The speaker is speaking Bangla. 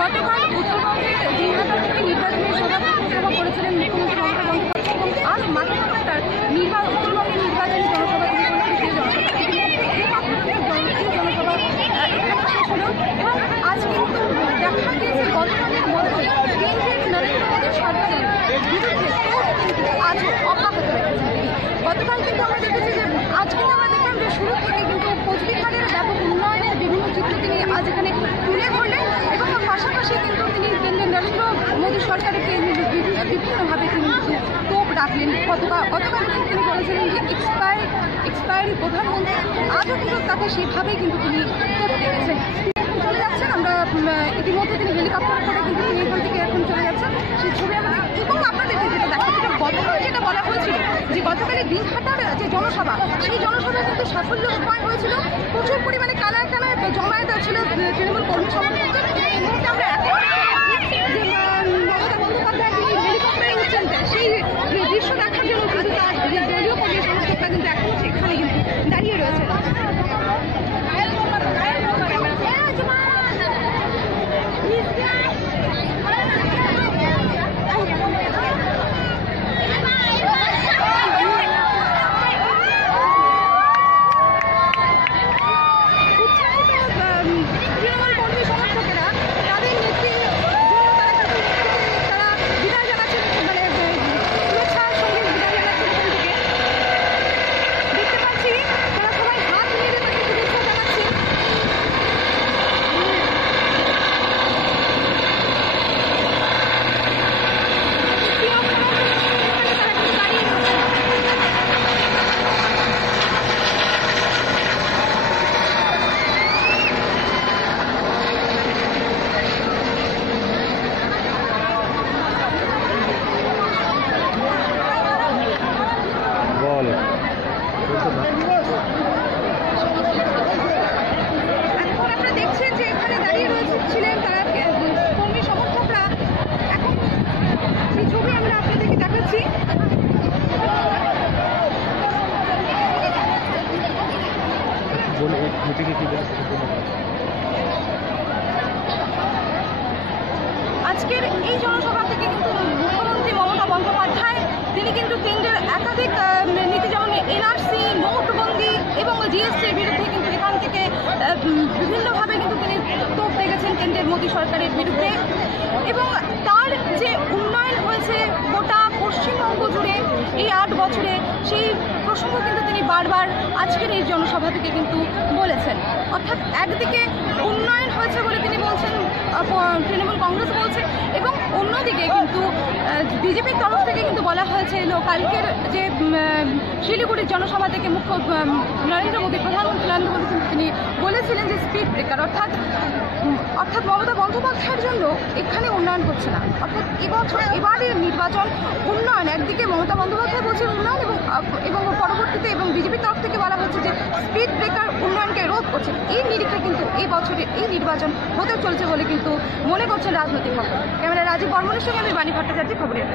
গতকাল উত্তরবঙ্গের দিনহাটা থেকে নির্বাচনী সভা করেছিলেন মুখ্যমন্ত্রী মমতা বন্দ্যোপাধ্যায় এবং আজ মাথায় তার উত্তরবঙ্গের নির্বাচনী জনসভা তিনি জনসভা এখানে শেষ হল। এবং আজ কিন্তু দেখা গিয়েছে গতকালের মধ্যে কেন্দ্রের নরেন্দ্র মোদী সরকারের বিরুদ্ধে কিন্তু আজ অব্যাহত রেখেছেন। গতকাল কিন্তু আমরা দেখেছি যে আজ কিন্তু আমরা দেখলাম যে শুরু থেকে কিন্তু কোচবিহারের ব্যাপক উন্নয়নের বিভিন্ন চিত্র তিনি আজ এখানে তুলে ধরলেন এবং পাশাপাশি কিন্তু তিনি কেন্দ্রের নরেন্দ্র মোদী সরকারকে বিভিন্নভাবে তিনি তোপ রাখলেন। গতকাল তিনি বলেছিলেন যে এক্সপায়ারি প্রধানমন্ত্রী, আজও কিন্তু তাকে সেভাবেই কিন্তু তিনি তোপ দেখেছেন। চলে যাচ্ছেন, আমরা ইতিমধ্যে তিনি হেলিকপ্টার করে কিন্তু তিনি এখান থেকে এখন চলে যাচ্ছেন, সেই ছবি আমাদের এবং আপনাদেরকে যেটা দেখা যেটা গতকাল যেটা বলা হয়েছিল যে গতকালের দিনহাটার যে জনসভা, সেই জনসভা কিন্তু সাফল্য রূপায়ণ হয়েছিল। প্রচুর পরিমাণে কানায় জমায়েত ছিল তৃণমূল কর্মী সমর্থকদের। আমরা এখন যে মমতা বন্দ্যোপাধ্যায় তিনি হেলিকপ্টারে উঠছেন, সেই দৃশ্য দেখার জন্য কিন্তু তার দলীয় কর্মী সমর্থকরা কিন্তু এখন সেখানে কিন্তু দাঁড়িয়ে রয়েছে। আপনারা দেখছেন যে এখানে দাঁড়িয়ে ছিলেন তারা কর্মী সমর্থকরা। এখন সেই ছবি আমরা আপনাদেরকে দেখাচ্ছি। আজকের এই জনসভা থেকে কিন্তু মুখ্যমন্ত্রী মমতা বন্দ্যোপাধ্যায় তিনি কিন্তু কেন্দ্রের একাধিক নীতি যেমন এনআরসি, নোটবন্দি এবং জিএসটির বিরুদ্ধে কিন্তু এখান থেকে বিভিন্নভাবে কিন্তু তিনি তোপ দেখেছেন কেন্দ্রের মোদী সরকারের বিরুদ্ধে। এবং তার যে উন্নয়ন হয়েছে গোটা পশ্চিমবঙ্গ জুড়ে এই 8 বছরে, সেই প্রসঙ্গ কিন্তু তিনি বারবার আজকের এই জনসভা থেকে কিন্তু বলেছেন। অর্থাৎ একদিকে উন্নয়ন হয়েছে বলে তিনি বলছেন, তৃণমূল কংগ্রেস বলছে, এবং অন্যদিকে কিন্তু বিজেপির তরফ থেকে কিন্তু বলা হয়েছিল কালকের যে শিলিগুড়ির জনসভা থেকে প্রধানমন্ত্রী নরেন্দ্র মোদী তিনি বলেছিলেন যে স্পিড ব্রেকার, অর্থাৎ মমতা বন্দ্যোপাধ্যায়ের জন্য এখানে উন্নয়ন হচ্ছে না। অর্থাৎ এবারের নির্বাচন উন্নয়ন, একদিকে মমতা বন্দ্যোপাধ্যায় বলছেন উন্নয়ন এবং পরবর্তীতে এবং বিজেপির তরফ থেকে বলা হচ্ছে যে স্পিড ব্রেকার উন্নয়নকে রোধ করছে। এই নিরিখে কিন্তু এই বছরের এই নির্বাচন হতে চলছে বলে কিন্তু মনে করছেন রাজনৈতিক খবর। ক্যামেরা রাজীব বর্মনের সঙ্গে আমি বাণী ভট্টাচার্য, খবরের।